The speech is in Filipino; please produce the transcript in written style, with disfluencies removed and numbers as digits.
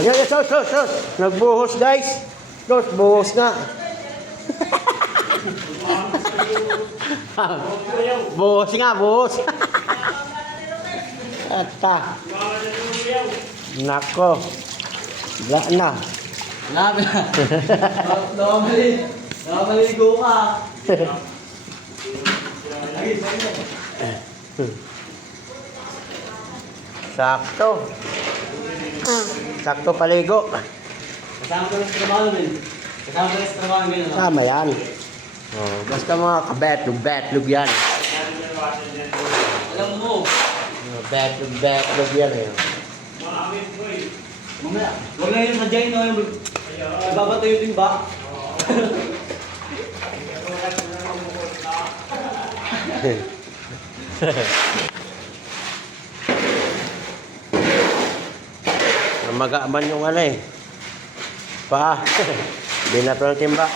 Ayan, sos. Nagbuhos, guys. Sos, buhos nga. Buhos nga, buhos. Ata. Nako. Wala na. Labi na. Nakabaligo ka. Lagi, Sakto. Sakto paligo. kasama ko sa trabaho din. Kasama ko sa trabaho din. Tama yan. Oh, basta mga kabetlog yan. Alam mo. Betlog yan eh. Mamaya, huwag na yun sadyain no. Ibabato yung timba. Magaman yung ano eh. Pa. Binato ng timba.